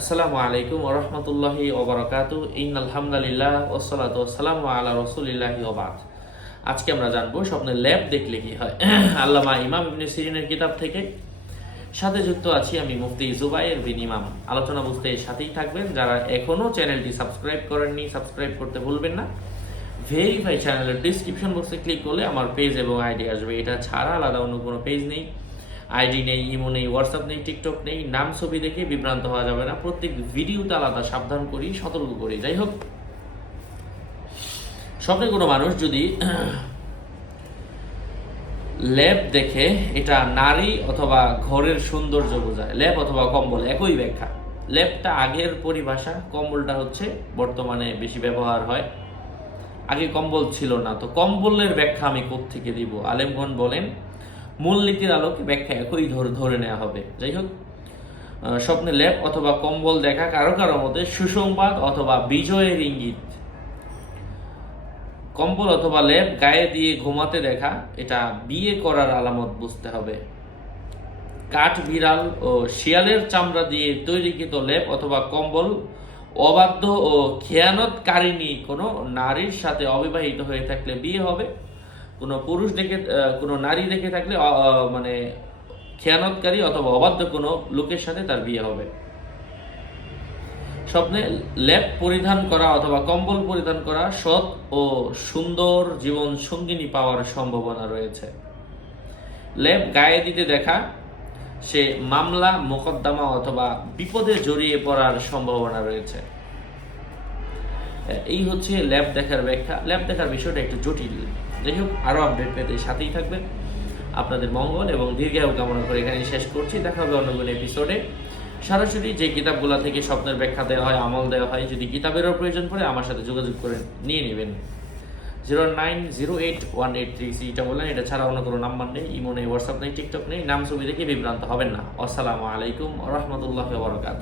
আসসালামু আলাইকুম ওরহমতুল্লাহি ওবরাকাতু ইন আলহামদুলিল্লাহ ওসলাত ওসালাম আলা রসুলিল্লাহি ওবাদ আজকে আমরা জানব স্বপ্নের ল্যাব দেখলে কি হয়। আল্লামা ইমাম ইবনে সিরিনের কিতাব থেকে। সাথে যুক্ত আছি আমি মুফতি জুবাইর বিন ইমাম। আলোচনা বুঝতে সাথেই থাকবেন। যারা এখনও চ্যানেলটি সাবস্ক্রাইব করেননি, সাবস্ক্রাইব করতে ভুলবেন না। ভেরিফাই চ্যানেলের ডিসক্রিপশন বক্সে ক্লিক করলে আমার পেজ এবং আইডি আসবে। এটা ছাড়া আলাদা অন্য কোনো পেজ নেই। আইডি নেই, ইমো নেই, হোয়াটসঅ্যাপ নেই, টিকটক নেই, নাম ছবি দেখে বিভ্রান্ত হওয়া যাবে না। প্রত্যেক ভিডিওতে আলাদা সাবধান করি, সতর্ক করি। যাই হোক স্বপ্নে কোনো মানুষ যদি ল্যাব দেখে, এটা নারী অথবা ঘরের সৌন্দর্য বোঝায়। ল্যাব অথবা কম্বল, একই ব্যাখ্যা। ল্যাবটা আগের পরিভাষা, কম্বলটা হচ্ছে বর্তমানে বেশি ব্যবহার হয়। আগে কম্বল ছিল না, তো কম্বলের ব্যাখ্যা আমি থেকে দিব? আলেমগণ বলেন মূলনীতির আলোকে ব্যাখ্যা একই ধরে নেওয়া হবে। যাই হোক স্বপ্নে ল্যাব অথবা কম্বল দেখা কারও কারও মতে সুসংবাদ অথবা বিজয়ের ইঙ্গিত। কম্বল অথবা লেপ গায়ে দিয়ে ঘুমাতে দেখা, এটা বিয়ে করার আলামত বুঝতে হবে। কাঠ, বিড়াল ও শিয়ালের চামড়া দিয়ে তৈরিকৃত লেপ অথবা কম্বল অবাধ্য ও খেয়ানতকারিণী কোনো নারীর সাথে অবিবাহিত হয়ে থাকলে বিয়ে হবে। কোনো পুরুষ দেখে কোনো নারী দেখে থাকলে মানে খেয়ানতকারী অথবা অবাধ্য কোনো লোকের সাথে তার বিয়ে হবে। স্বপ্নে লেপ পরিধান করা অথবা কম্বল পরিধান করা সৎ ও সুন্দর জীবন সঙ্গিনী পাওয়ার সম্ভাবনা রয়েছে। লেপ গায়ে দিতে দেখা, সে মামলা, মোকদ্দমা অথবা বিপদে জড়িয়ে পড়ার সম্ভাবনা রয়েছে। এই হচ্ছে ল্যাব দেখার ব্যাখ্যা। ল্যাব দেখার বিষয়টা একটু জটিল। যাই হোক আরও আপডেট পেতে সাথেই থাকবেন। আপনাদের মঙ্গল এবং দীর্ঘায়ু কামনা করে এখানে শেষ করছি। দেখা হবে অন্য কোনো এপিসোডে সরাসরি যে কিতাবগুলো থেকে স্বপ্নের ব্যাখ্যা দেওয়া হয়, আমল দেওয়া হয়, যদি কিতাবেরও প্রয়োজন পড়ে, আমার সাথে যোগাযোগ করে নিয়ে নেবেন। Zero nine zero eight one eight three সিটা বললেন, এটা ছাড়া অন্য কোনো নাম্বার নেই, ইমো নেই, হোয়াটসঅ্যাপ নেই, টিকটক নেই নাম ছবি দেখে বিভ্রান্ত হবেন না। আসসালামু আলাইকুম রহমতুল্লাহ বরকাত